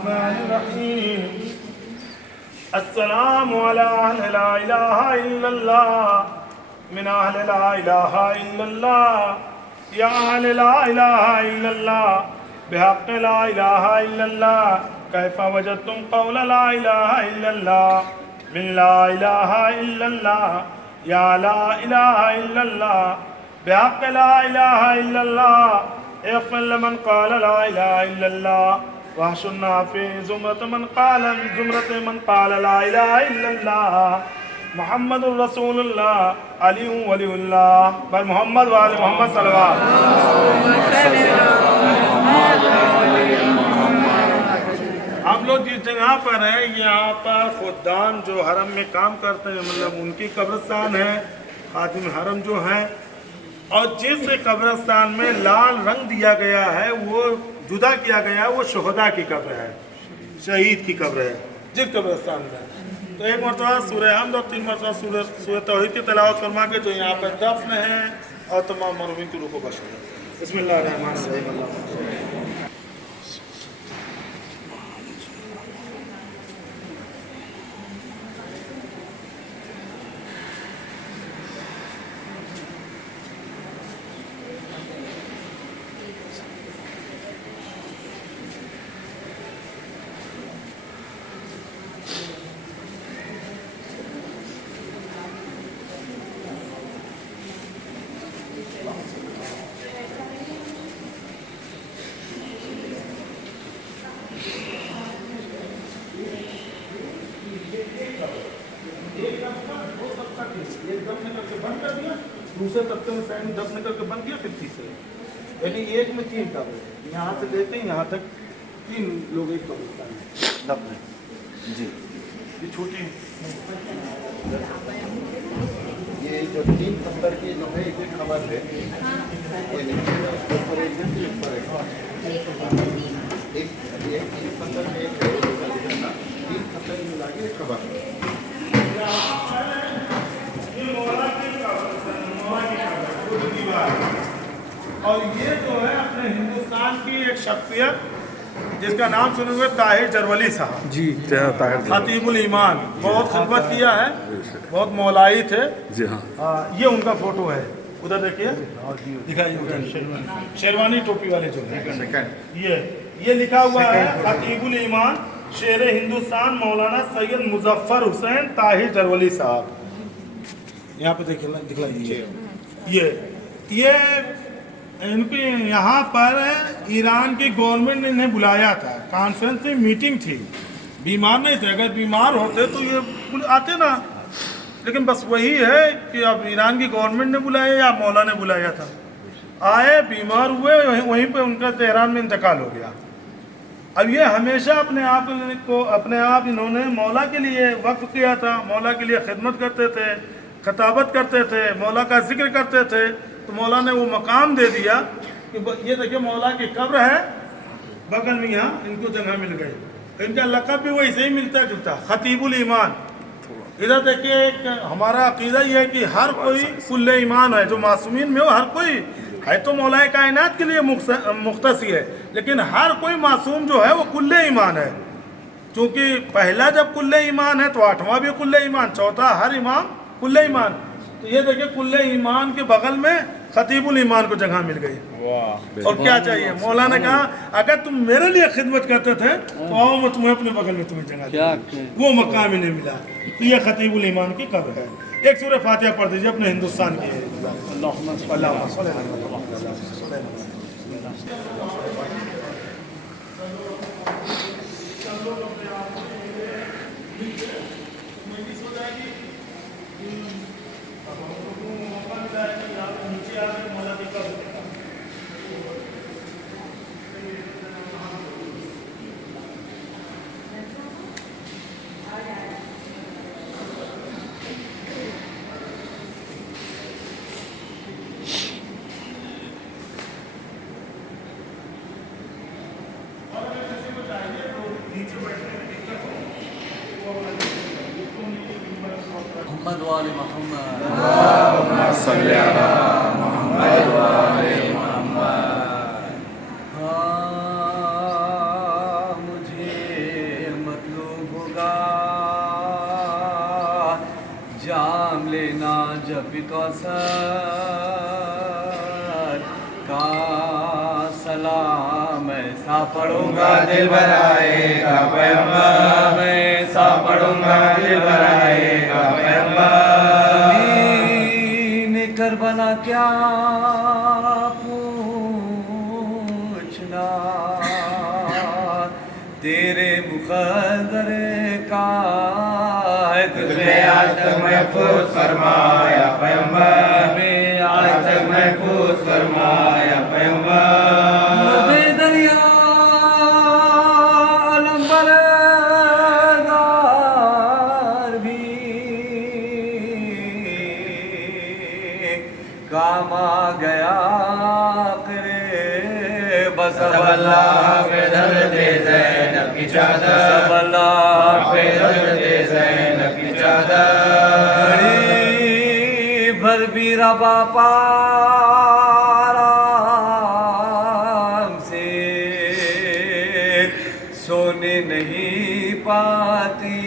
الرحمن الرحيم السلام على أهل لا إله إلا الله من أهل لا إله إلا الله يا أهل لا إله إلا الله بحق لا إله إلا الله كيف وجدتم قول لا إله إلا الله من لا إله إلا الله يا لا إله إلا الله بحق لا إله إلا الله اغفر لمن قال لا إله إلا الله واحشرنا في زمرة من قال لا إله إلا الله محمد رسول الله علی ولی اللہ بل محمد وآل محمد صلوات. آپ لوگ جس جگہ پر ہیں یہاں پر خدام جو حرم میں کام کرتے ہیں مطلب ان کی قبرستان ہے، خادم حرم جو ہیں، اور جس قبرستان میں لال رنگ دیا گیا ہے وہ جدا کیا گیا ہے وہ شہداء کی قبر ہے، شہید کی قبر ہے جس قبرستان میں. تو ایک مرتبہ سورہ حمد اور 3 مرتبہ سورہ توحید کی تلاوت فرما کے جو یہاں پر دفن ہیں اور تمام مرحومین کی روح کو بخش دیں. بسم اللہ الرحمن الرحیم. دوسرے طبقے میں سائن دفن کر کے بند کیا پھر تیسرے، یعنی ایک میں 3 قبر ہے، یہاں سے لیتے ہیں یہاں تک 3 لوگ ایک قبرستان میں دفن. جی یہ چھوٹی یہ جو 3 پتھر کی جو ہے یہ خبر ہے، ایک پتھر میں 3 پتھر ملا کے خبر ہے. اور یہ جو ہے اپنے ہندوستان کی ایک شخصیت جس کا نام سنے ہوئے طاہر جرولی صاحب، جی خطیب الایمان، بہت خدمت کیا ہے، بہت مولائی تھے. جی ہاں یہ ان کا فوٹو ہے ادھر دیکھیے، دکھائیے شیروانی ٹوپی والے جو ہیں، یہ لکھا ہوا ہے خطیب الایمان شیر ہندوستان مولانا سید مظفر حسین طاہر جرولی صاحب. یہاں پہ دیکھیے دکھلائیے. یہ ان کے یہاں پر ایران کی گورنمنٹ نے انہیں بلایا تھا، کانفرنس میں میٹنگ تھی، بیمار نہیں تھے، اگر بیمار ہوتے تو یہ آتے نا، لیکن بس وہی ہے کہ اب ایران کی گورنمنٹ نے بلایا یا مولا نے بلایا تھا. آئے بیمار ہوئے، وہیں پہ ان کا تہران میں انتقال ہو گیا. اب یہ ہمیشہ اپنے آپ انہوں نے مولا کے لیے وقف کیا تھا، مولا کے لیے خدمت کرتے تھے، خطابت کرتے تھے، مولا کا ذکر کرتے تھے. تو مولا نے وہ مقام دے دیا کہ یہ دیکھیں مولا کی قبر ہے بغل میں، یہاں ان کو جگہ مل گئی. ان کا لقب بھی وہی سے ہی ملتا جلتا، خطیب الایمان. ادھر دیکھیے ہمارا عقیدہ یہ ہے کہ ہر کوئی کل ایمان ہے، جو معصومین میں ہو ہر کوئی ہے تو مولا کائنات کے لیے مختص ہے، لیکن ہر کوئی معصوم جو ہے وہ کل ایمان ہے. چونکہ پہلا جب کل ایمان ہے تو 8واں بھی کل ایمان، چوتھا ہر امام کل ایمان. تو یہ دیکھیں کل ایمان کے بغل میں خطیب الایمان کو جگہ مل گئی. اور کیا چاہیے؟ مولا نے کہا اگر تم میرے لیے خدمت کرتے تھے تو آؤ میں تمہیں اپنے بغل میں تمہیں جگہ دوں. وہ مقام انہیں ملا. تو یہ خطیب الایمان کی قبر ہے. ایک سورہ فاتحہ پڑھ دیجیے اپنے ہندوستان کی. محمد وآل محمد. اللهم صل على محمد وآل محمد. مجھے ऐसा पढ़ूंगा दिल भर आएगा पैगंबर, मैं ऐसा पढ़ूंगा दिल भर आएगा पैगंबर। करबला क्या पूछना, तेरे मुकद्दर का है तुझे आज तक महफूज फरमाया पैगंबर, में आज तक महफूज फरमाया पैगंबर। दरिया अलंबरदार भी काम आ गया करे, बस अब अल्लाह पे धर दे ज़ैनब की चादर, सब अल्लाह पे धर दे ज़ैनब की चादर। घड़ी भर भी रबा आराम से सोने नहीं पाती,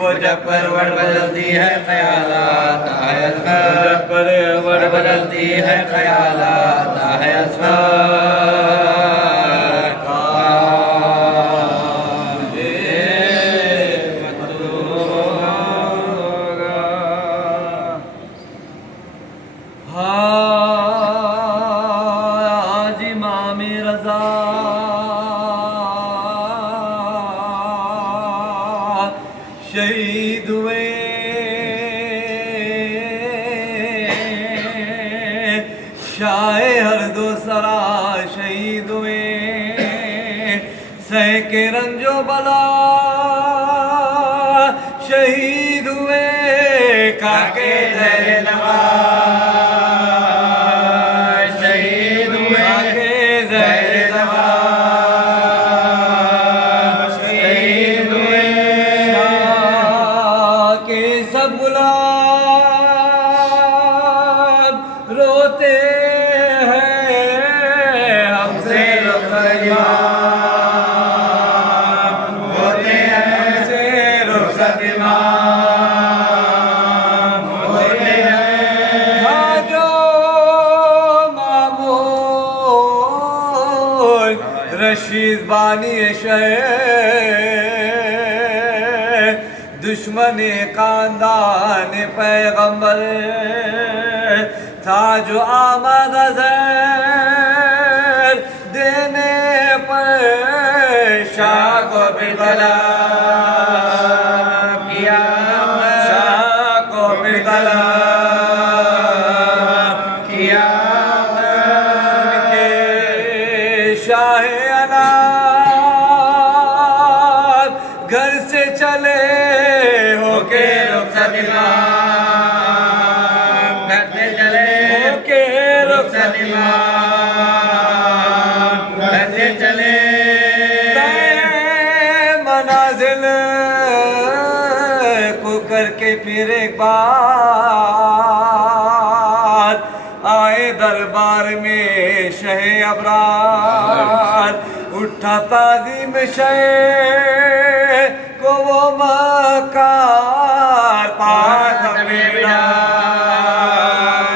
वो जब परवड़ बदलती है ख्यालात है असगर, जब परवड़ बदलती है ख्यालात है असगर। आज इमाम रज़ा शहीद हुए, शाह हर दो सरा शहीद हुए, सह के रंजो बला शहीद हुए, काके ज़हरे नवाज़ शहीद हुए, काके ज़हरे नवाज़ शहीद हुए। के सब गुलाब रोते हैं, हमसे रुखसत इमाम होते हैं, हमसे रुखसत इमाम होते हैं। जो मामूल रशीद बानी शहर, दुश्मन खानदान पैगंबर था जो आमद ज़ैर देने पर शाह को भी तलब किया, शाह को भी तलब किया। सुन के शाह अनार घर से चले होके रुखसत इमाम, घर से चले होके रुखसत इमाम, घर से चले। मनाजिल को करके फिर एक बार आए दरबार में शह अबरार, उठा ताज़ीम शह को वो मकार, पास अपने बिठा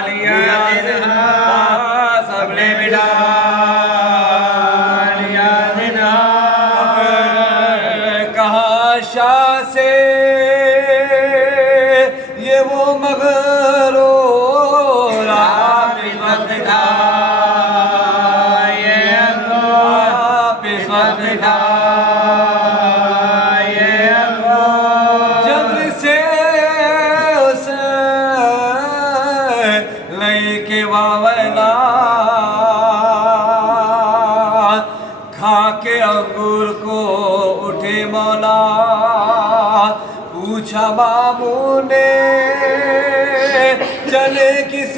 लिया, पास अपने बिठा लिया दिना। कहा शाह से ये वो मगरूर आप इस वक्त था, ये आप इस वक्त था, खा के अंगूर को उठे मौला, पूछा मामू ने चले किस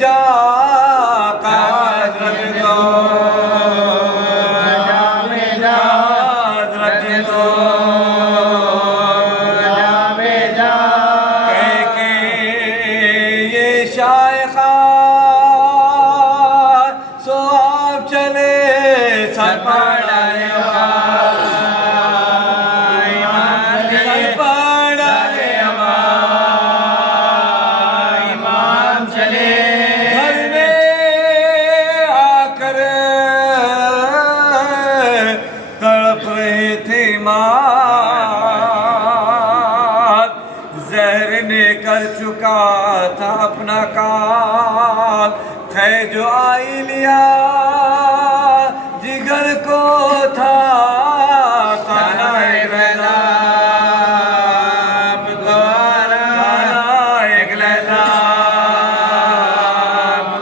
जा का रख दो, रख दो कह के ये शायखा ہے جو آئی لیا جگر کو تھا کانا ایک لہذاب گوارا کانا ایک لہذاب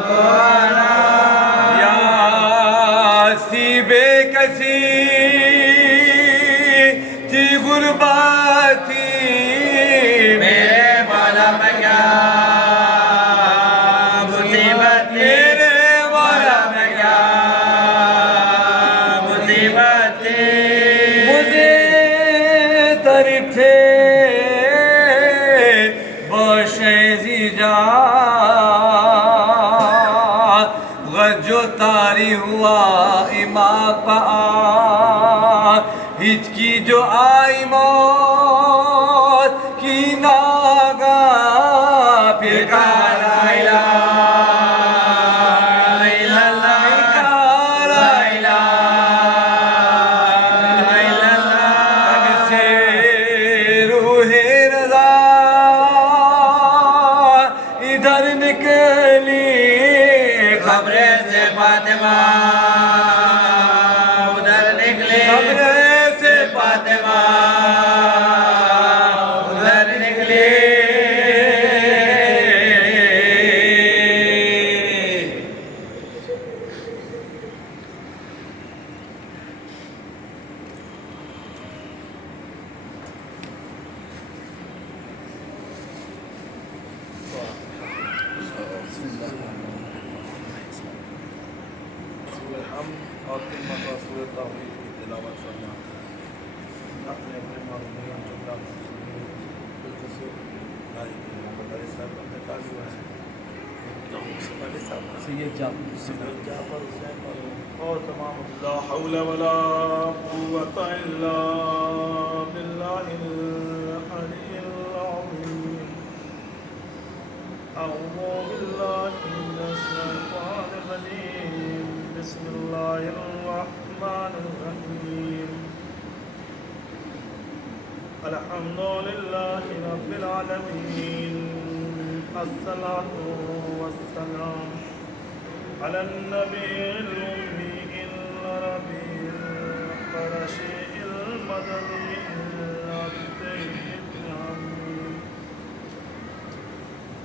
گوارا یا سی بے کسی جی غرباتی میرے بالا میں کیا جو تاری ہوا امام پا ہج کی جو آئی موت کی ناگا پھر کا لا الہ الا اللہ لا الہ الا اللہ سے روح رضا ادھر نکلی خبر سے فاطمہ ادھر نکلی خبر سے فاطمہ ادھر نکلی ہم اور تم مرتبہ سورۃ توحید کی تلاوت فرماتے ہیں اپنے اپنے معلومات جملہ بالخصوص بھائی بھائی صاحب اپنے تعلیم ہے سید جعفر حسین اور تمام لا حول ولا قوة الا باللہ العلی العظیم اعوذ باللہ من الشیطان الرجیم بسم اللہ الرحمن الرحیم الحمد للہ رب العالمین الصلاة والسلام علی النبی الأمی العربی القرشی المدنی العظیم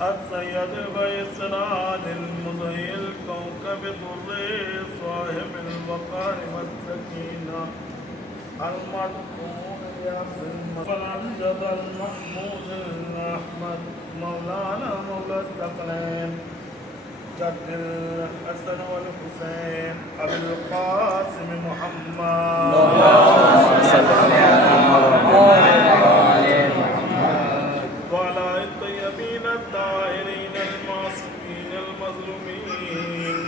السید السراج المضيء الكوكب الضري صاحب الوقار والسكينة المذكور فالأمجد المحمود الأحمد مولانا مولى الثقلين جد الحسن والحسين أبي القاسم محمد وعلى الطيبين الطاهرين المعصومين المظلومين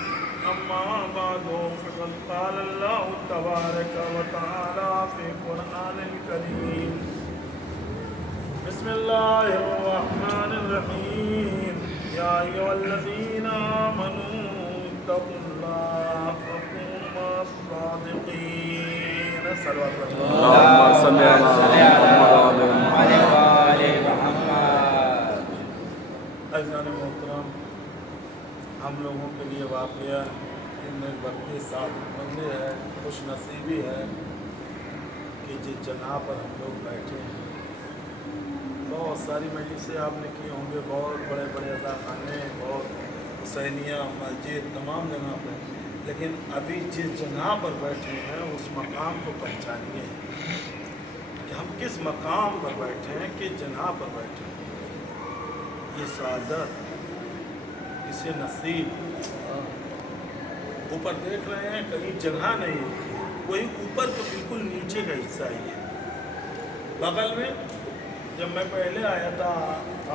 أما بعد فقد قال الله تبارك وتعالى في القرآن الكريم بسم الله الرحمن الرحيم يا أيها الذين آمنوا اتقوا الله وكونوا مع الصادقين صلوات الله اللهم صل على محمد. عزیزان محترم، ہم لوگوں کے لیے واقعہ ان میں وقتی سعادت مندی ہے، خوش نصیبی ہے کہ جس جگہ پر ہم لوگ بیٹھے ہیں. بہت ساری مجلسیں آپ نے کی ہوں گے، بہت بڑے بڑے عزاخانے، بہت حسینیہ مسجد تمام جگہ پر، لیکن ابھی جس جگہ پر بیٹھے ہیں اس مقام کو پہچانیے کہ ہم کس مقام پر بیٹھے ہیں، کس جگہ پر بیٹھے ہیں. یہ سعادت، اسے نصیب. اوپر دیکھ رہے ہیں کہیں جگہ نہیں ہے، وہی اوپر تو بالکل نیچے کا حصہ ہی ہے. بغل میں جب میں پہلے آیا تھا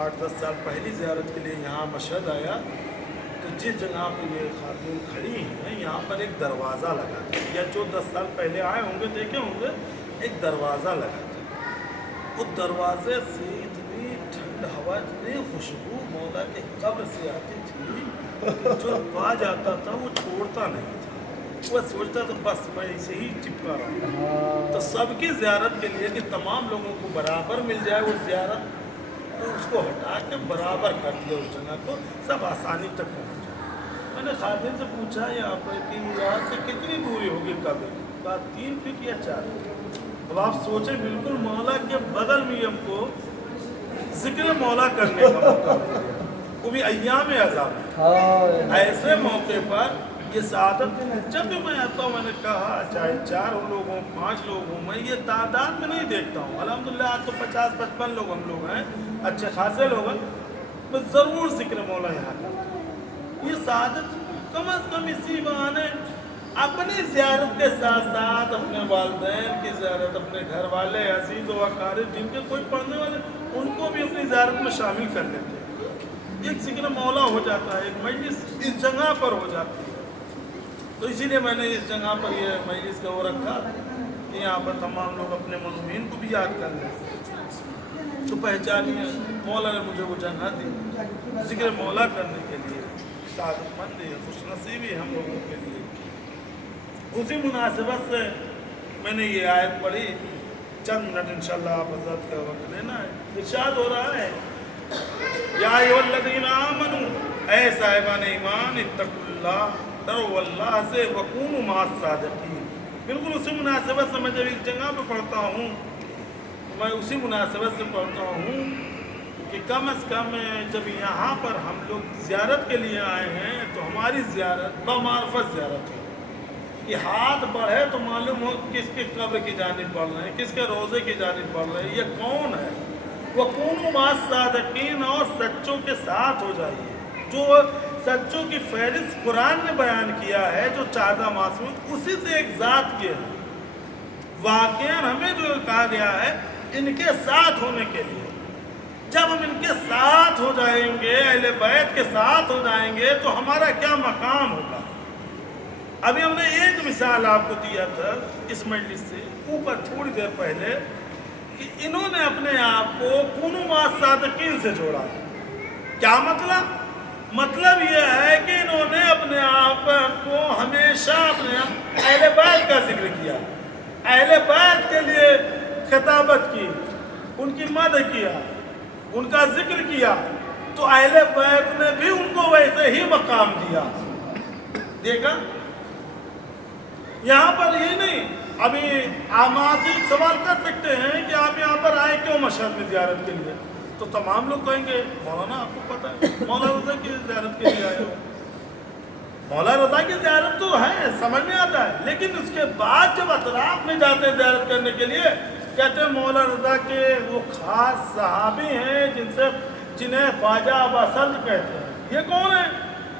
8-10 سال پہلی زیارت کے لیے یہاں مشہد آیا تو جس جگہ پہ یہ خاتون کھڑی ہیں یہاں پر ایک دروازہ لگا تھا، یا جو 10 سال پہلے آئے ہوں گے دیکھے ہوں گے ایک دروازہ لگا تھا. اس دروازے سے اتنی ٹھنڈ ہوا، اتنی خوشبو مولا کے قبر سے آتی تھی، جو پا جاتا تھا وہ چھوڑتا نہیں تھا. وہ سوچتا تھا بس میں اسے ہی چپکا رہا ہوں. تو سب کی زیارت کے لیے کہ تمام لوگوں کو برابر مل جائے وہ زیارت، تو اس کو ہٹا کے برابر کر دیا اس جگہ کو، سب آسانی تک پہنچ جائے. मैंने खातिन से पूछा यहाँ पर कि यहाँ से कितनी दूरी होगी काबे की? कहा 3 फीट या 4 फीट। अब आप सोचें, बिल्कुल मौला के बदल में हमको जिक्र मौला करने का मौका मिल गया, वो भी अय्याम अज़ाम में। ऐसे मौके पर ये सादत, जब भी मैं आता हूँ, मैंने कहा चाहे 4 लोग हों 5 लोग हों, मैं ये तादाद में नहीं देखता हूँ। अल्हम्दुलिल्लाह आज तो 50-55 लोग हम लोग हैं, अच्छे खासे लोग हैं, मैं ज़रूर जिक्र मौला यहाँ करता हूँ। ये सादत कम अज़ कम इसी बहाने अपनी ज़ियारत के साथ साथ अपने वालिदैन की ज़ियारत, अपने घर वाले अजीज़ व अक़ारिब जिनके कोई पढ़ने वाले, उनको भी अपनी ज़ियारत में शामिल कर लेते हैं। एक जिक्र मौला हो जाता है, एक मजलिस इस जगह पर हो जाती है। तो इसीलिए मैंने इस जगह पर ये मजलिस का वो रखा कि यहाँ पर तमाम लोग अपने मज़मून को भी याद कर लें। तो पहचानिए, मौला ने मुझे वो जगह दी जिक्र मौला करने के लिए, सादतमंद है, खुशनसीबी हम लोगों के लिए। उसी मुनासिबत से मैंने ये आयत पढ़ी, चंद मिनट इंशाल्लाह आप हज़रत का वक्त लेना है। इरशाद हो रहा है, या अय्युहल्लज़ीना आमनू, ऐ साहिबान ईमान, इत्तक़ुल्लाह, डरो अल्लाह से, वकूनू मअस सादिक़ीन। बिल्कुल उसी मुनासिबत से मैं जब इस जगह पर पढ़ता हूँ, मैं उसी मुनासिबत से पढ़ता हूँ कि कम अज़ कम जब यहाँ पर हम लोग ज़ियारत के लिए आए हैं तो हमारी ज़ियारत बमार्फत ज़ियारत है। कि हाथ बढ़े तो मालूम हो किसके कब्र की जानिब बढ़ रहे हैं, किसके रोज़े की जानिब बढ़ रहे हैं, ये कौन है। वकूनू मअस सादिक़ीन, और सच्चों के साथ हो जाइए। जो सच्चों की फहरिस्त कुरान ने बयान किया है, जो 14 मासूम, उसी से एक ज़ात के हैं। वाक़ियान हमें जो कहा गया है इनके साथ होने के लिए, जब हम इनके साथ हो जाएंगे, अहले बैत के साथ हो जाएंगे, तो हमारा क्या मकाम होगा। अभी हमने एक मिसाल आपको दिया था इस मजलिस से ऊपर थोड़ी देर पहले कि इन्होंने अपने आप को कूनू मअस सादिक़ीन से जोड़ा। क्या मतलब? मतलब यह है कि इन्होंने अपने आप को हमेशा अपने अहले बैत का जिक्र किया, अहले बैत के लिए खिताबत की, उनकी मदद किया, उनका जिक्र किया, तो अहले बैत ने भी उनको वैसे ही मकाम दिया। देखा, यहाँ पर ये नहीं। अभी आप एक सवाल कर सकते हैं कि आप यहाँ पर आए क्यों मशहद में ज़ियारत के लिए, तो तमाम लोग कहेंगे मौलाना आपको पता है मौला रज़ा की ज़ियारत के लिए आए हो। मौला रज़ा की ज़ियारत तो है, समझ में आता है, लेकिन उसके बाद जब अतराफ में जाते हैं ज़ियारत करने के लिए, कहते हैं मौला रज़ा के वो खास सहाबी हैं जिन्हें ख्वाजा अबा सल्त कहते हैं। ये कौन है?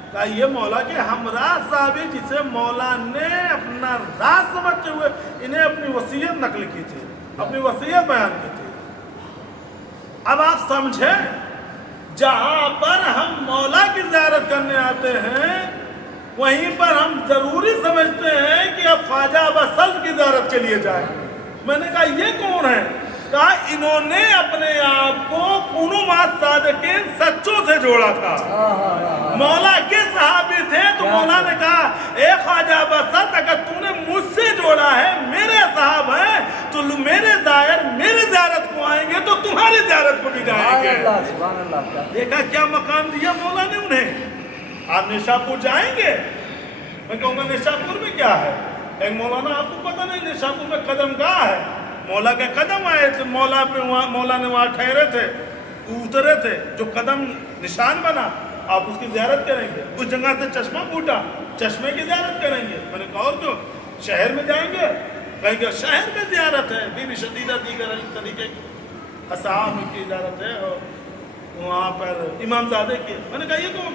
कहा ये मौला के हमरा साहबी, जिसे मौला ने अपना राज समझते हुए इन्हें अपनी वसीयत नकल की थी, अपनी वसीयत बयान की थी। अब आप समझें, जहाँ पर हम मौला की ज़ियारत करने आते हैं, वहीं पर हम ज़रूरी समझते हैं कि अब ख्वाजा अबा सल्त की ज़ियारत के लिए जाएं। मैंने कहा ये कौन है? कहा इन्होंने अपने आप को कूनू मअस सादिक़ीन, सच्चों से जोड़ा था। मौला के सहाबी थे, तो मौला ने कहा ए ख्वाजा अबा सल्त, अगर तूने मुझसे जोड़ा है, मेरे साहब हैं, तो मेरे ज़ाहिर मेरे ज़ियारत को आएंगे तो तुम्हारी ज़ियारत को भी जाएंगे। देखा क्या मकाम दिया मौला ने उन्हें। आप निशापुर जाएंगे? मैं कहूँगा निशापुर में क्या है? एक मौलाना, आपको पता नहीं निशापुर में कदमगाह है, मौला के कदम आए थे, मौला ने वहाँ ठहरे थे, उतरे थे, जो कदम निशान बना, आप उसकी ज़ियारत करेंगे। उस जगह से चश्मा फूटा, चश्मे की ज़ियारत करेंगे। मैंने कहा और क्यों? शहर में जाएंगे? कहेंगे शहर में ज़ियारत है, बीबी शदीदा दीगर तरीके असहाब की ज़ियारत है, और वहाँ पर इमामज़ादे की। मैंने कहा ये कौन?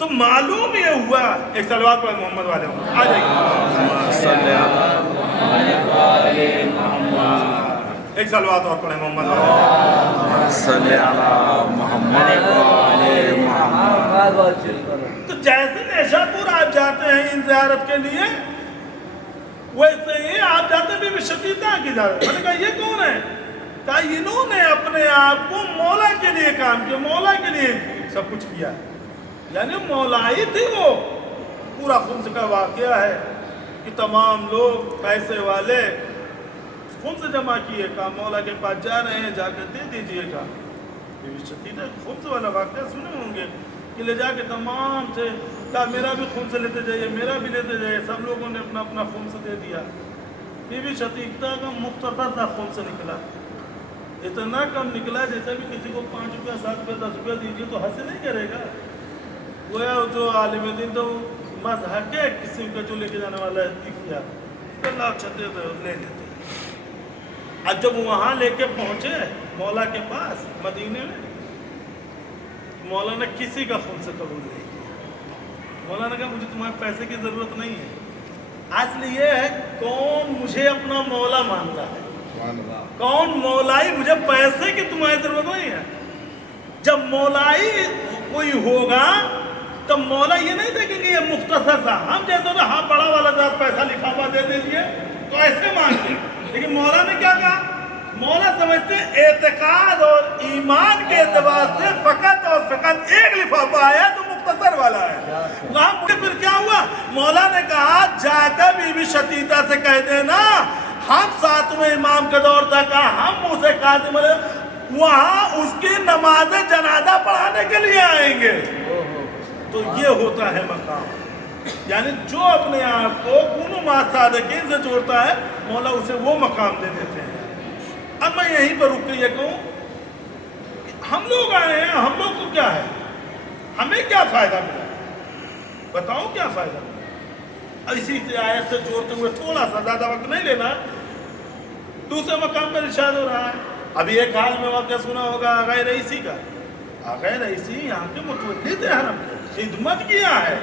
तो मालूम ये हुआ, एक सलवात पर मोहम्मद वाले आ जाइए, एक सलवात और पढ़े मोहम्मद वाले। तो जैसे निशापुर आप जाते हैं इन ज़ियारत के लिए, वैसे ही आप जाते हैं बीबी शदीदा की ज़ियारत। मैंने कहा ये कौन है? कहा इन्होंने अपने आप को मौला के लिए काम किया, मौला के लिए सब कुछ किया, यानी मौला ही थी वो। पूरा खुम्स का वाक़या है कि तमाम लोग पैसे वाले खुम्स जमा किए, कहा मौला के पास जा रहे हैं, जाकर दे दीजिएगा। बीबी शदीदा खुम्स वाला वाक़या सुने होंगे کہ لے جا کے تمام سے کہا میرا بھی خون سے لیتے جائیے، میرا بھی لیتے جائیے، سب لوگوں نے اپنا اپنا خون سے دے دیا۔ بی بی شقیقہ کا مختصر سا خون سے نکلا، اتنا کم نکلا جیسے بھی کسی کو 5 روپیہ 7 روپیہ 10 روپیہ دیجیے تو حسد نہیں کرے گا۔ گویا جو عالم دین تو مذہب کے قسم کا جو لے کے جانے والا ہے دکھ گیا، اللہ چھتے تھے لے لیتے۔ اب جب وہاں لے کے پہنچے مولا کے پاس مدینے میں، مولا نے کسی کا خون سے قبول نہیں کیا۔ مولا نے کہا مجھے تمہارے پیسے کی ضرورت نہیں ہے، اصل یہ ہے کون مجھے اپنا مولا مانتا ہے، کون مولائی، مجھے پیسے کی تمہاری ضرورت نہیں ہے۔ جب مولائی کوئی ہوگا تو مولا یہ نہیں دیکھیں گے یہ مختصر تھا، ہم جیسے تو ہاں بڑا والا ذات پیسہ لکھا ہوا دے دیجیے تو ایسے مانگتے، لیکن مولا نے کیا کہا؟ مولا سمجھتے اعتقاد اور ایمان کے اعتبار سے فقط اور فقط ایک لفافہ آیا تو مختصر والا ہے۔ وہاں مجھے پھر کیا ہوا؟ مولا نے کہا جا کر بی بی شتیتا سے کہہ دینا ہم 7ویں امام کے دور تک ہم موسیٰ کاظم وہاں اس کی نماز جنازہ پڑھانے کے لیے آئیں گے۔ تو یہ ہوتا ہے مقام، یعنی جو اپنے آپ کو کنو مع صادقین سے جوڑتا ہے مولا اسے وہ مقام دے دیتے ہیں۔ اب میں یہیں پر رک کے یہ کہوں ہم لوگ آئے ہیں، ہم لوگ کو کیا ہے، ہمیں کیا فائدہ ملا، بتاؤ کیا فائدہ ملا؟ اسی سے آیت سے جوڑتے ہوئے تھوڑا سا زیادہ وقت نہیں لینا، دوسرے مقام پر ارشاد ہو رہا ہے۔ ابھی ایک حال میں واقعہ سنا ہوگا آغا رئیسی کا، آغا رئیسی یہاں کے متولد حرم خدمت کیا ہے،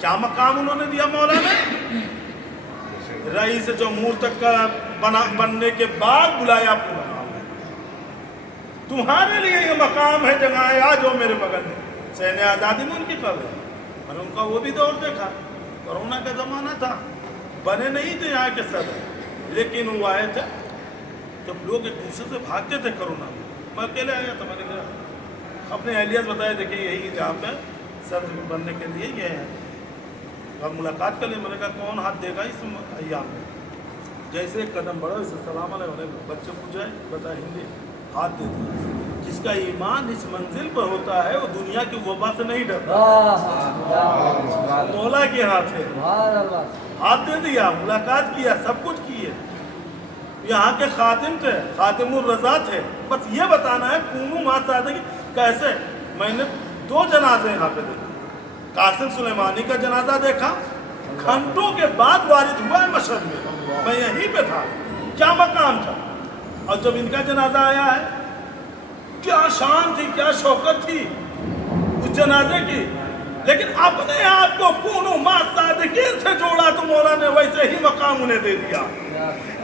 کیا مقام انہوں نے دیا مولا نے؟ رئیس جمہور تک کا بننے کے بعد بلایا اپنے مقام میں، تمہارے لیے یہ مقام ہے جگہ آ جو میرے بغل میں۔ سین آزادی میں ان کی قبر ہے، میں نے ان کا وہ بھی دور دیکھا، کرونا کا زمانہ تھا، بنے نہیں تھے یہاں کے صدر، لیکن وہ آئے تھے جب لوگ ایک دوسرے سے بھاگتے تھے کرونا میں اکیلے آیا تھا، میں نے کہا اپنے اہلیت بتایا دیکھیں یہی جہاں پہ صدر بننے کے لیے یہ ہے، اور ملاقات کر لی، میں نے کہا کون ہاتھ دے گا اس ایام میں؟ جیسے ایک قدم بڑھو اسے سلام علیکم، بچے پوچھے بتا ہندی، ہاتھ دے دیا۔ جس کا ایمان اس منزل پر ہوتا ہے وہ دنیا کی وبا سے نہیں ڈرتا، مولا کے ہاتھ ہے، ہاتھ دے دیا، ملاقات کیا، سب کچھ کیے، یہاں کے خاتم تھے، خاتم الرضا تھے، بس یہ بتانا ہے کنو مع صادقین کیسے۔ میں نے 2 جنازے یہاں پہ دیکھے، قاسم سلیمانی کا جنازہ دیکھا، گھنٹوں کے بعد وارد ہوا ہے مشہد میں یہیں پہ تھا، کیا مقام تھا، اور جب ان کا جنازہ آیا ہے کیا شان تھی، کیا شوکت تھی اس جنازے کی، لیکن اپنے آپ کو کنو مع صادقین سے جوڑا تو مولا نے ویسے ہی مقام انہیں دے دیا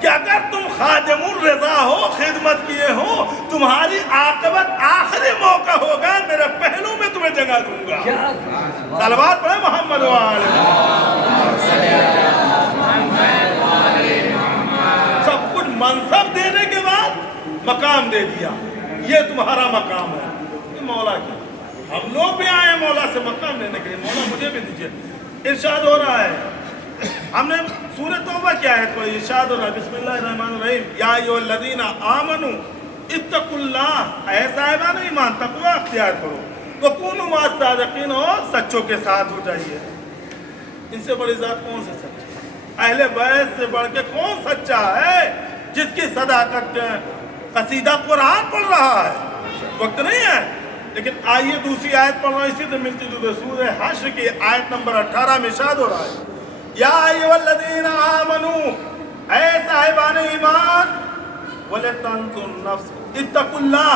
کہ اگر تم خادم الرضا ہو، خدمت کیے ہو، تمہاری عاقبت آخری موقع ہوگا میرے پہلو میں تمہیں جگہ دوں گا۔ صلوات پڑھیں محمد و آلہ سب کچھ منصب دینے کے بعد مقام دے دیا، یہ تمہارا مقام ہے، یہ مولا کی۔ ہم لوگ بھی آئے ہیں مولا سے مقام لینے کے لیے، مولا مجھے بھی دیجئے۔ ارشاد ہو رہا ہے، ہم نے سورۃ توبہ کیا ہے تو ارشاد ہو رہا ہے، بسم اللہ الرحمن الرحیم، یا ایھا الذین آمنوا اتقوا اللہ، اے صاحبان ایمان تقوی اختیار کرو، وکونوا مع الصادقین، اور سچوں کے ساتھ ہو جائیے۔ ان سے بڑی ذات کون سے سچا، اہل بیت سے بڑھ کے کون سچا ہے جس کی صداقت کے قصیدہ قرآن پڑھ رہا ہے، وقت نہیں ہے، لیکن آئیے دوسری آیت پڑھ رہا ہے اسی سے ملتی جلتی، سورہ حشر کی آیت نمبر 18 میں ارشاد ہو رہا ہے، یا ایھا الذین آمنوا، اے صاحبان ایمان، ولتنظر نفس، اتقوا اللہ،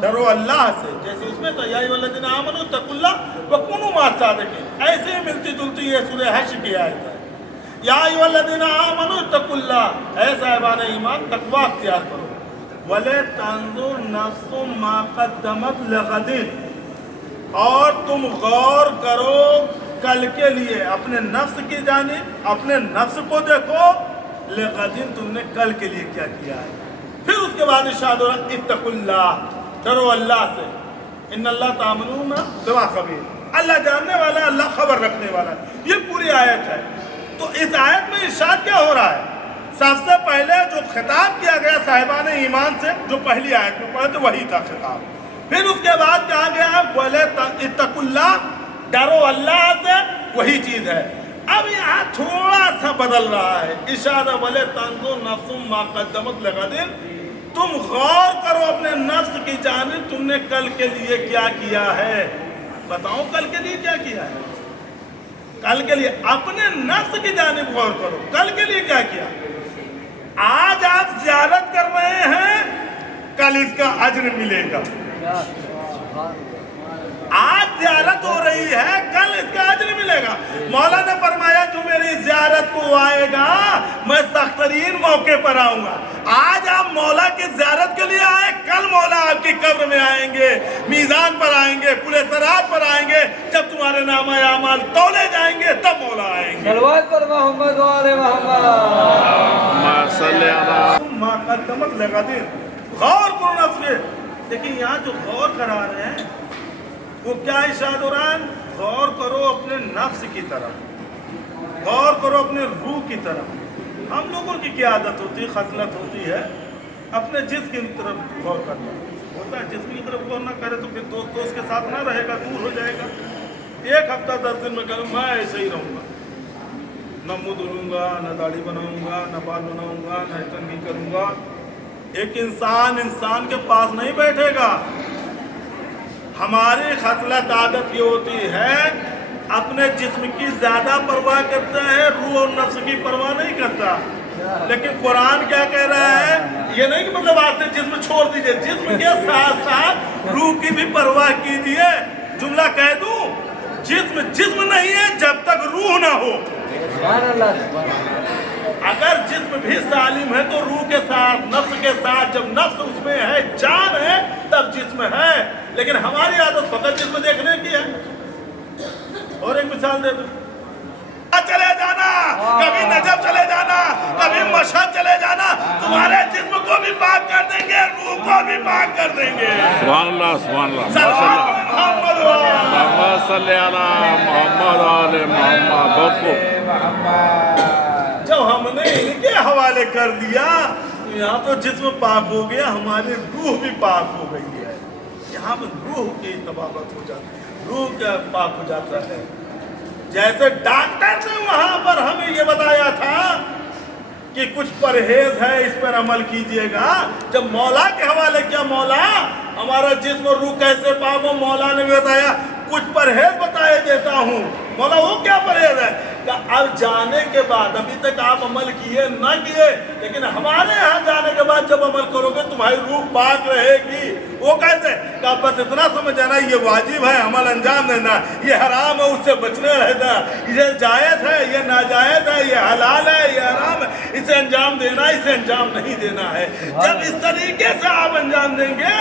ڈرو اللہ سے، جیسے اس میں تھا یا ایھا الذین آمنوا اتقوا اللہ وکونوا مع الصادقین، ایسے ہی ملتی جلتی یہ سورہ حشر کی آیت ہے، یا ایھا الذین آمنوا اتقوا اللہ، اے صاحبان ایمان تقوی اختیار کرو، وَلَتَنظُرْ نَفْسٌ مَا قَدَّمَتْ لِغَدٍ، اور تم غور کرو کل کے لیے اپنے نفس کی جانب، اپنے نفس کو دیکھو، لغدن تم نے کل کے لیے کیا کیا ہے۔ پھر اس کے بعد ارشاد ہو رہا اتقوا اللہ، ڈرو اللہ سے، ان اللہ تعملون بما خبیر، اللہ جاننے والا ہے، اللہ خبر رکھنے والا ہے، یہ پوری آیت ہے۔ تو اس آیت میں ارشاد کیا ہو رہا ہے؟ سب سے پہلے جو خطاب کیا گیا صاحبان ایمان سے، جو پہلی آیت میں پڑھے تھے وہی تھا خطاب، फिर उसके बाद कहा गया बोले इत्तकुल्लाह, डरो अल्लाह से, वही चीज है। अब यहाँ थोड़ा सा बदल रहा है, इशारा बोले तंजो नफ्सुम मा कद्दमत लगदिन, तुम गौर करो अपने नफ्स की जानिब, तुमने कल के लिए क्या किया है। बताओ कल के लिए क्या किया है, कल के लिए अपने नफ्स की जानिब गौर करो, कल के लिए क्या किया। आज आप ज़ियारत कर रहे हैं, कल इसका अज्र मिलेगा। आज ज़ियारत हो रही है, कल इसका अज्र मिलेगा। मौला ने फरमाया जो मेरी ज़ियारत को आएगा मैं सख्तरीन मौके पर आऊंगा। आज आप मौला की ज़ियारत के लिए आए, कल मौला आपकी कब्र में आएंगे, मीज़ान पर आएंगे, पुले सरात पर आएंगे। जब तुम्हारे नामा आमाल तौले जाएंगे तब मौला आएंगे। सल्लल्लाहु अलैहि मोहम्मद व आले मुहम्मद लगा दिन गौर करो नफ्स पे। लेकिन यहाँ जो गौर करा रहे हैं वो क्या इशाद हो रहा है, गौर करो अपने नफ्स की तरफ, गौर करो अपने रूह की तरफ। हम लोगों की क्या आदत होती है, खसलत होती है, अपने जिस्म की तरफ गौर करना होता है। जिस्म की तरफ गौर ना करे तो फिर दोस्त के साथ ना रहेगा, दूर हो जाएगा। एक हफ्ता 10 दिन में करूँ मैं ऐसे ही रहूँगा, न मुँह धुलूँगा, न दाढ़ी बनाऊँगा, न बाल बनाऊँगा, न कंघी करूँगा। एक इंसान के पास नहीं बैठेगा। हमारी खसलत आदत ये होती है, अपने जिस्म की ज्यादा परवाह करता है, रूह और नफ्स की परवाह नहीं करता। लेकिन कुरान क्या कह रहा है, ये नहीं कि मतलब आज से जिस्म छोड़ दीजिए, जिस्म के साथ साथ रूह की भी परवाह कीजिए। जुमला कह दूं, जिस्म नहीं है जब तक रूह ना हो। अगर जिस्म भी सालिम है तो रूह के साथ, नफ्स के साथ, जब नफ्स उसमें है, जान है, तब जिस्म है। लेकिन हमारी आदत फकत जिस्म देखने की है। और एक मिसाल दे दूं, चले जाना, कभी नजफ चले जाना, कभी मशहद चले जाना, तुम्हारे जिस्म को भी पाक कर देंगे, रूह को भी पाक कर देंगे। सुभान अल्लाह, सुभान अल्लाह, मोहम्मद सल्लल्लाहु मोहम्मद आले मोहम्मद। बहुत खूब। जब हमने इनके हवाले कर दिया तो यहाँ तो जिस्म पाक हो गया, हमारी रूह भी पाक हो गई है। यहाँ पर रूह की तबाबत हो जाती है, रूह का पाक हो जाता है। जैसे डॉक्टर ने वहाँ पर हमें ये बताया था कि कुछ परहेज है, इस पर अमल कीजिएगा। जब मौला के हवाले किया, मौला हमारा जिस्म और रूह कैसे पाक हो, मौला ने बताया कुछ परहेज बताए देता हूँ। मौला वो क्या परहेज है, अब जाने के बाद, अभी तक आप अमल किए ना किए, लेकिन हमारे यहाँ जाने के बाद जब अमल करोगे तुम्हारी रूह पाक रहेगी। वो कैसे, का बस इतना समझ जाना ये वाजिब है, अमल अंजाम देना, ये हराम है, उससे बचने रहना, ये जायज़ है, ये नाजायज़ है, ये हलाल है, ये हराम है, इसे अंजाम देना, इसे अंजाम नहीं देना है। जब इस तरीके से आप अंजाम देंगे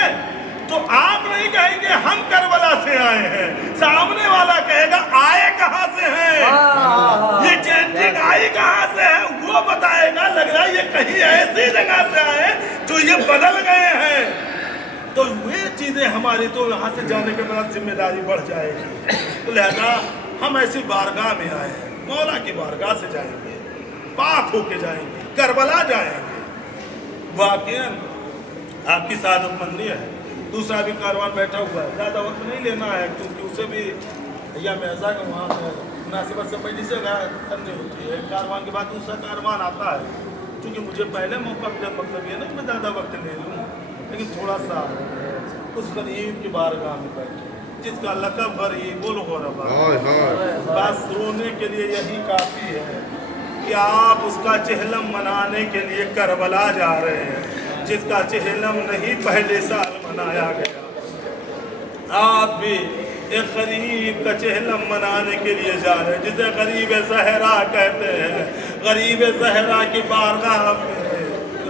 तो आप नहीं कहेंगे हम करबला से आए हैं, सामने वाला कहेगा आए कहाँ से हैं, ये चेंजिंग आई कहाँ से है, वो बताएगा। लग रहा है ये कहीं ऐसी जगह से आए जो ये बदल गए हैं। तो ये चीजें हमारी, तो यहाँ से जाने के बाद जिम्मेदारी बढ़ जाएगी। तो लिहाजा हम ऐसी बारगाह में आए हैं, मौला की बारगाह से जाएंगे, पाक होके जाएंगे, करबला जाएंगे। वाकईन आपकी सादतमंदी है। दूसरा भी कारवान बैठा हुआ है, ज़्यादा वक्त नहीं लेना है, क्योंकि उसे भी भैया महजा का वहाँ पर मुनासिबत से पहले से करनी होती है। कारवान के बाद दूसरा कारवान आता है। क्योंकि मुझे पहले मौका मिला, मतलब ये ना कि मैं ज़्यादा वक्त ले लूँ, लेकिन थोड़ा सा उस गरीब की बारगाह में बैठे, जिसका लक़ब गरीब बोल गुरबा, बस रोने के लिए यही काफ़ी है कि आप उसका चेहलम मनाने के लिए करबला जा रहे हैं, जिसका चेहलम नहीं पहले साल मनाया गया। आप भी एक गरीब का चेहलम मनाने के लिए जा रहे हैं, जिसे गरीब ज़हरा कहते हैं। गरीब ज़हरा की बारगाह में,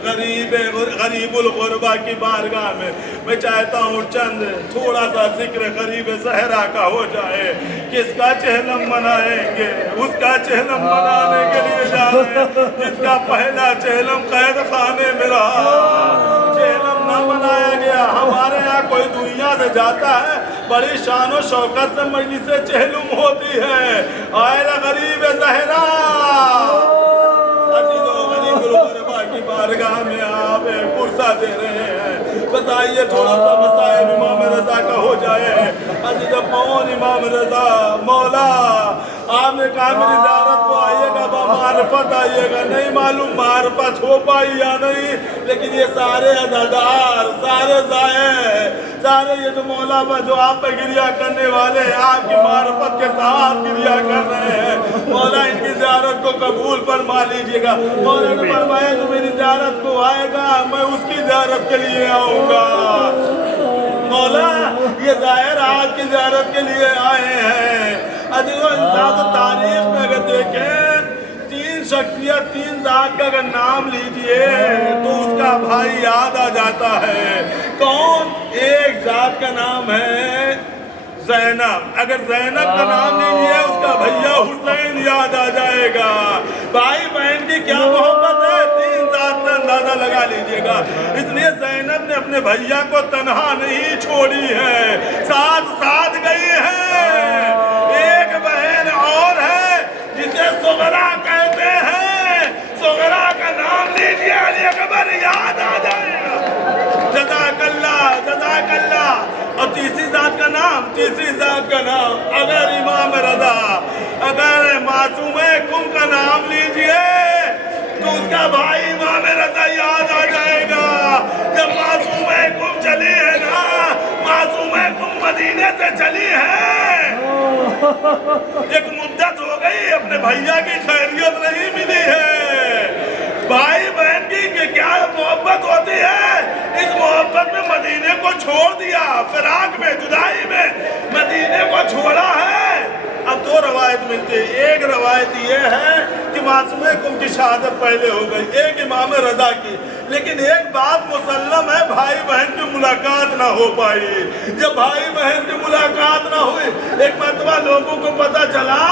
गरीबुल गुरबा की बारगाह में मैं चाहता हूँ चंद थोड़ा सा जिक्र गरीब ज़हरा का हो जाए। किसका चेहलम मनाएंगे, उसका चेहलम मनाने के लिए जा रहे हैं, जिसका पहला चेहलम कैद खाने में रहा। चेहलम ना मनाया गया। हमारे यहाँ कोई दुनिया से जाता है, बड़ी शान और शौकत से मजलिस से चेहलुम होती है। आए गरीब ज़हरा की बारगाह में आप पुरसा दे रहे हैं। बताइए थोड़ा सा मसाइल इमाम रज़ा जब पहुंच इमाम रजा, मौला आपने कहा मेरी ज़ियारत को आइएगा, मार्फत आइएगा, नहीं मालूम मार्फत हो पाई या नहीं, लेकिन ये सारे अदादार, सारे ज़ाये, सारे ये जो मौला पर जो आप पे गिरिया करने वाले हैं, आपकी मार्फत के साथ गिरिया कर रहे हैं। मौला इनकी ज़ियारत को कबूल फरमा लीजिएगा। मौला ने फरमाया जो मेरी ज़ियारत को आएगा मैं उसकी ज़ियारत के लिए आऊँगा। मौला ये ज़ाहिर आपकी ज़ियारत के लिए आए हैं। अजीज़ो इंसान तारीख में अगर देखें, तीन शख्सियत, तीन ज़ात का अगर नाम लीजिए तो उसका भाई याद आ जाता है। कौन? एक ज़ात का नाम है ज़ैनब। अगर ज़ैनब का नाम लीजिए उसका भैया हुसैन याद आ जाएगा। भाई बहन की क्या मोहब्बत है, तीन ज़ात में अंदाजा लगा लीजिएगा। इसलिए ज़ैनब ने अपने भैया को तन्हा नहीं छोड़ी है, साथ साथ गई है। एक बहन और है जिसे सुगरा कहते हैं, सुगरा का नाम लीजिए अली अकबर याद आ जाएगा। जज़ाकल्लाह, जज़ाकल्लाह। और तीसरी ज़ात का नाम, तीसरी ज़ात का नाम अगर इमाम रज़ा, अगर मासूम कुम का नाम लीजिए तो उसका भाई इमाम रज़ा याद आ जाएगा। जब मासूम कुम चली है ना, मासूम कुम मदीने से चली है, एक मुद्दत हो गई, अपने भैया की खैरियत नहीं मिली है। भाई बहन की क्या मोहब्बत होती है, इस मोहब्बत में मदीने को छोड़ दिया, फिराक में, जुदाई में मदीने को छोड़ा है। अब दो रवायत मिलती है। एक रवायत ये है कि मासूम कुम की शहादत पहले हो गई, एक इमाम रज़ा की, लेकिन एक बात मुसल्लम है, भाई बहन की मुलाकात ना हो पाई। जब भाई बहन की मुलाकात ना हुई, एक मरतबा लोगों को पता चला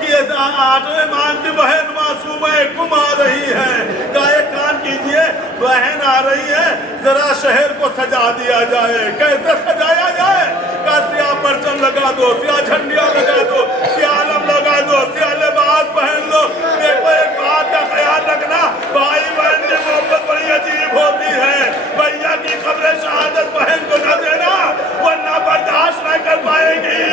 कि 8वें मान की बहन मासूम कुम आ रही है। कहा एक काम कीजिए, बहन आ रही है, जरा शहर को सजा दिया जाए। कैसे सजाया जाए? कहा सियाह परचम लगा दो, सियाह झंडियाँ लगा दो, सियाह आलम लगा दो, सियाह लिबास पहन लो। देखो एक बात का ख्याल रखना, भाई बहन की मोहब्बत बड़ी अजीब होती है। भैया की खबरें शहादत बहन को न देना, वरना बर्दाश्त न कर पाएगी।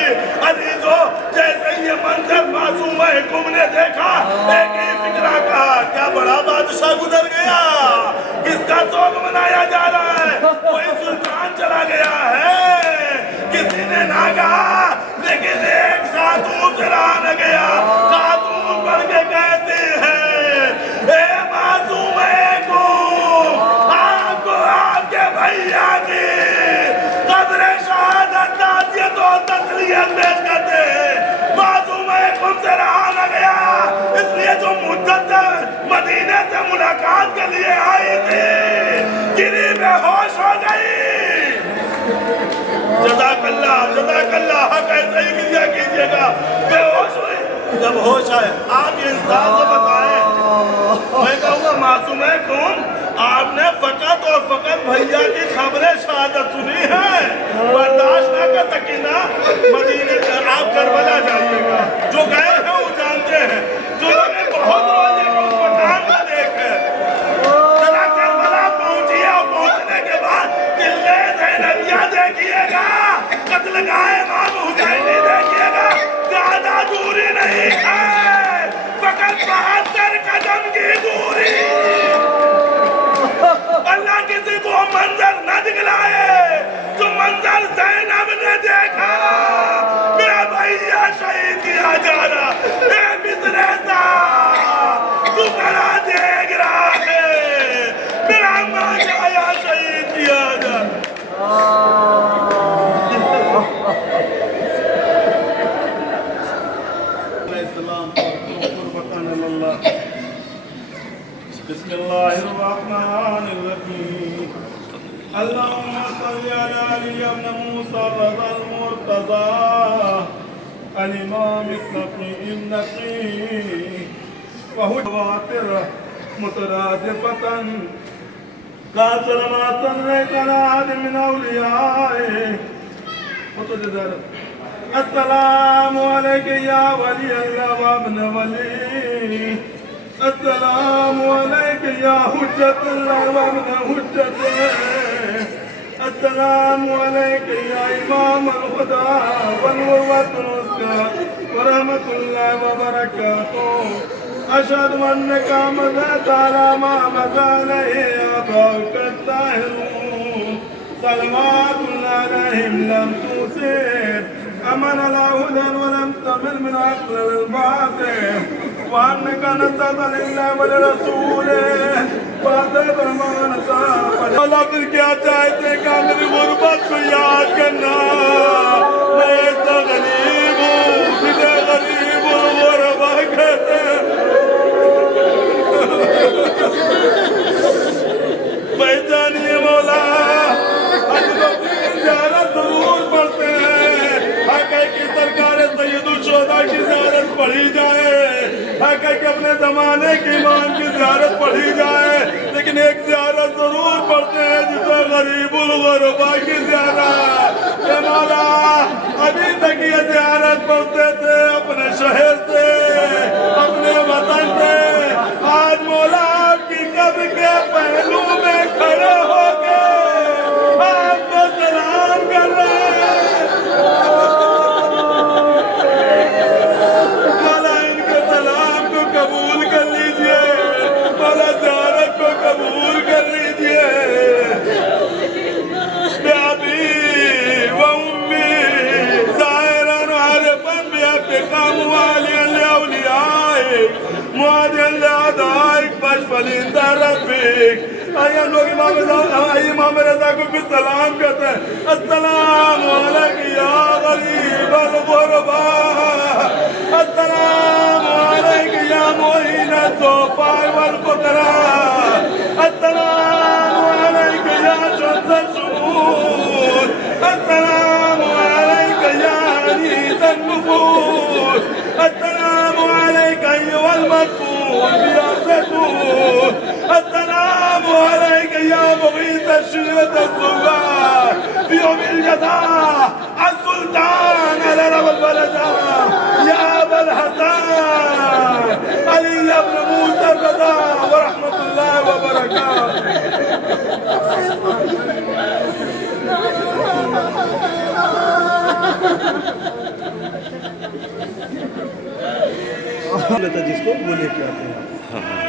अजीजों, जैसे ये मंजर मासूम कुम ने देखा, एक ही फिक्रा कहा, क्या बड़ा बादशाह गुजर गया, किसका शौक मनाया जा रहा है, कोई सुल्तान चला गया है। किसी ने ना कहा, लेकिन एक खातून से रहा न गया। खातून बढ़ के कहती है, ए मासूम कुम, आपको आपके भैया की कब्र शहादत ताज़ियत और तस्लीयत पेश करते हैं। मासूम कुम से रहा न गया, इसलिए जो मुद्दत मदीने से मुलाकात के लिए आई थी, गिरी बेहोश हो गई। जज़ाकल्लाह, जज़ाकल्लाह, हक ऐसे ही गिरिया कीजिएगा। बेहोश हुई, जब होश आए आप इंसान से बताएं। मैं कहूँगा मासूम कुम, आपने फकत और फकत भैया की खबरें शहादत सुनी है, बर्दाश्त न कर सकी ना, मदीने से आप करबला जाइएगा। जो गए हैं वो जानते हैं, जो लोग बहुत रोजे को उस मकान में देखे, जरा करबला पहुंचिए और पहुंचने के बाद किले ज़ैनबिया देखिएगा, कत्लगाह इमाम हुसैनी देखिएगा। ज्यादा दूरी नहीं है, फकत 72 कदम की दूरी। अल्लाह किसी को मंजर न दिखलाए जो मंजर ज़ैनब ने देखा। मेरा भैया शहीद किया जा रहा, ए बिजरे सा तू बड़ा देख रहा है, मेरा माया शहीद किया जा। बिस्मिल्लाहिर्रहमानिर्रहीम। अल्लाहुम्मा सल्लि अला अली इब्न मूसा रज़ल मुर्तज़ा अल-इमाम इब्न वहुवातिर मुतरादिफतन कासलमा सल्लैत मिन औलियाए मुतजदर। अस्सलामु अलैका या वली अल्लाह व इब्न वली, अस्सलामु अलैका या हुज्जतुल्लाह व इब्न हुज्जतिह, السلام عليك يا إمام الهدى والغروة الوسطى ورحمة الله وبركاته أشهد أنك مضيت على ما مضى عليه آباؤك الطاهرون صلوات الله عليهم لم تسير أمن على هدى ولم تمل من عقل الباطل وأنك نصرت لله ولرسوله وأعطيت الأمانة اللہ پھر کیا چاہتے کہ میری غربت کو یاد کرنا میں ایسا غریب ہوں مجھے غریب ہوں غربا کہتے ہیں پہچانیے مولا زیارت ضرور پڑھتے ہیں حقیقی سرکار سید الشہداء کی زیارت پڑھی جائے حقیقی اپنے زمانے کے امام کی زیارت پڑھی جائے لیکن ایک زیارت ضرور پڑھتے ہیں جسے غریب الغربا کی زیارت اے مولا ابھی تک یہ زیارت پڑھتے تھے اپنے شہر سے اپنے وطن سے آج مولا آپ کی قبر کے پہلو میں کھڑے ہو کے آپ کو سلام کر رہے ہیں مولا ان کے سلام کو قبول کر لیجئے مولا زیارت کو قبول کر لیجئے بأبي وأمي زائرا عارفا باحتقام واليا لأوليائك معاديا لأعدائك فاشفى عند ربك امام رضا کو بھی سلام کہتے ہیں السلام علیک یا غریب الغرباء السلام علیک یا معین الضعفاء والفقراء السلام علیک یا شمس الشموس السلام علیک یا حنیث النفوس السلام علیک ایها المدفون بیاستون السلام عليك يا مغيث الشربة الزغار في يوم الجزاء السلطان على رب البلداء يا أبا الحسن علي بن موسى الرضا ورحمة الله وبركاته جس کو وہ لے کے آتے ہیں